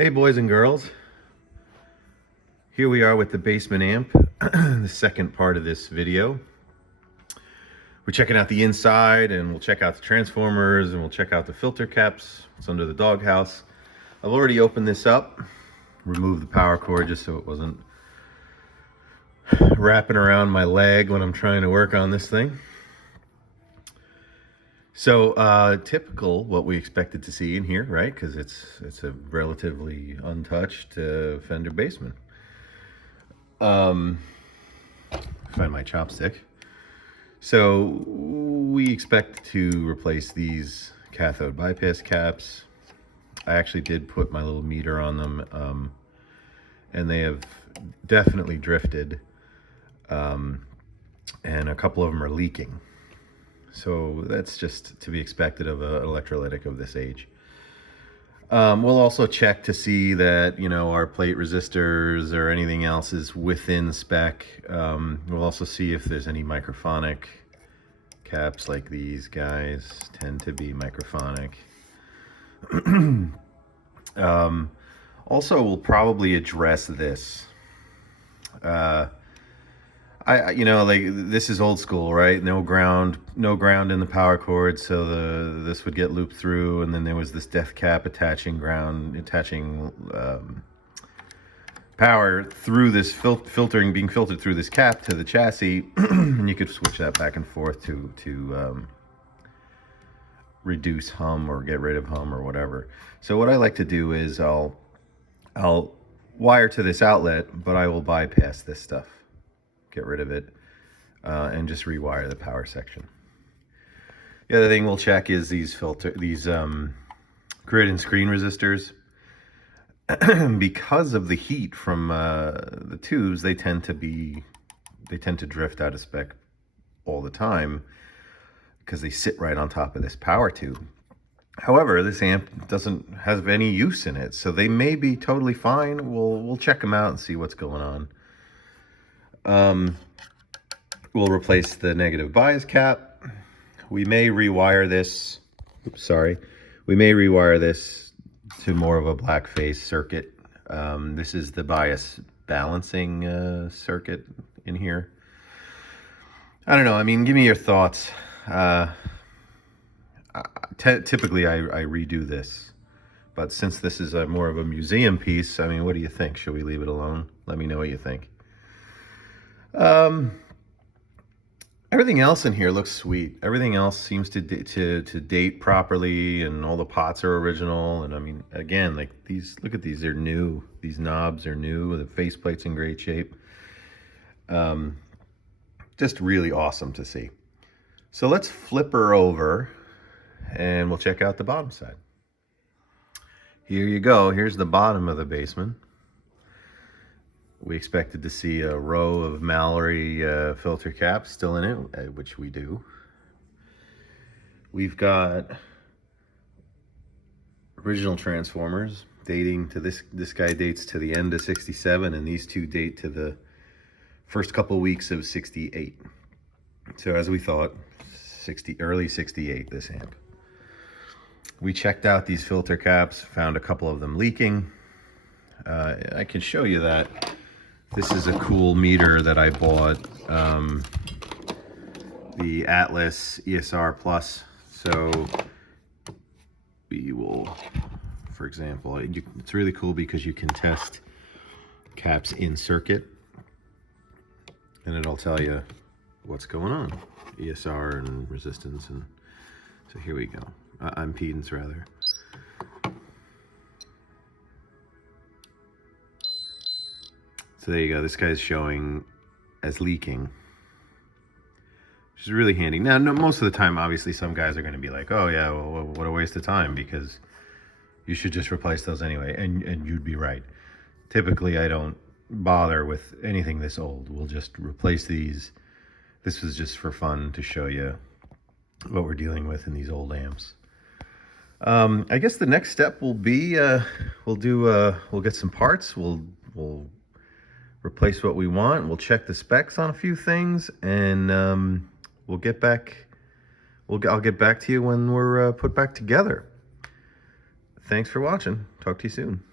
Hey boys and girls, here we are with the Bassman amp, the second part of this video. We're checking out the inside and we'll check out the transformers and we'll check out the filter caps. It's under the doghouse. I've already opened this up, removed the power cord just so it wasn't wrapping around my leg when I'm trying to work on this thing. So typical what we expected to see in here, right? Because it's a relatively untouched Fender Bassman. Find my chopstick. So we expect to replace these cathode bypass caps. I actually did put my little meter on them, and they have definitely drifted, and a couple of them are leaking. So that's just to be expected of an electrolytic of this age. We'll also check to see that, our plate resistors or anything else is within spec. We'll also see if there's any microphonic caps, like these guys tend to be microphonic. Also, we'll probably address this. Like, this is old school, right? No ground in the power cord, so this would get looped through, and then there was this depth cap attaching power through this being filtered through this cap to the chassis, and you could switch that back and forth to reduce hum or get rid of hum or whatever. So what I like to do is I'll wire to this outlet, but I will bypass this stuff. Get rid of it, and just rewire the power section. The other thing we'll check is these grid and screen resistors. Because of the heat from the tubes, they tend to drift out of spec all the time because they sit right on top of this power tube. However, this amp doesn't have any use in it, so they may be totally fine. We'll check them out and see what's going on. We'll replace the negative bias cap. We may rewire this. We may rewire this to more of a black face circuit. This is the bias balancing circuit in here. I don't know. I mean, give me your thoughts. Typically, I redo this, but since this is more of a museum piece, I mean, what do you think? Should we leave it alone? Let me know what you think. Everything else in here looks sweet. Everything else seems to date properly, and all the pots are original. And I mean, again, like these, look at these, they're new. These knobs are new. The faceplate's in great shape. Just really awesome to see. So let's flip her over and we'll check out the bottom side. Here you go. Here's the bottom of the Bassman. We expected to see a row of Mallory filter caps still in it, which we do. We've got original transformers dating to this guy dates to the end of 67, and these two date to the first couple weeks of 68. So as we thought, early 68, this amp. We checked out these filter caps, found a couple of them leaking. I can show you that. This is a cool meter that I bought, the Atlas ESR Plus. So we will, for example, it's really cool because you can test caps in circuit, and it'll tell you what's going on, ESR and resistance. And so here we go, impedance rather. So there you go. This guy's showing as leaking, which is really handy. Now, most of the time, obviously, some guys are going to be like, "Oh yeah, well, what a waste of time," because you should just replace those anyway, and you'd be right. Typically, I don't bother with anything this old. We'll just replace these. This was just for fun to show you what we're dealing with in these old amps. I guess the next step will be we'll get some parts. We'll replace what we want. We'll check the specs on a few things, and I'll get back to you when we're put back together. Thanks for watching. Talk to you soon.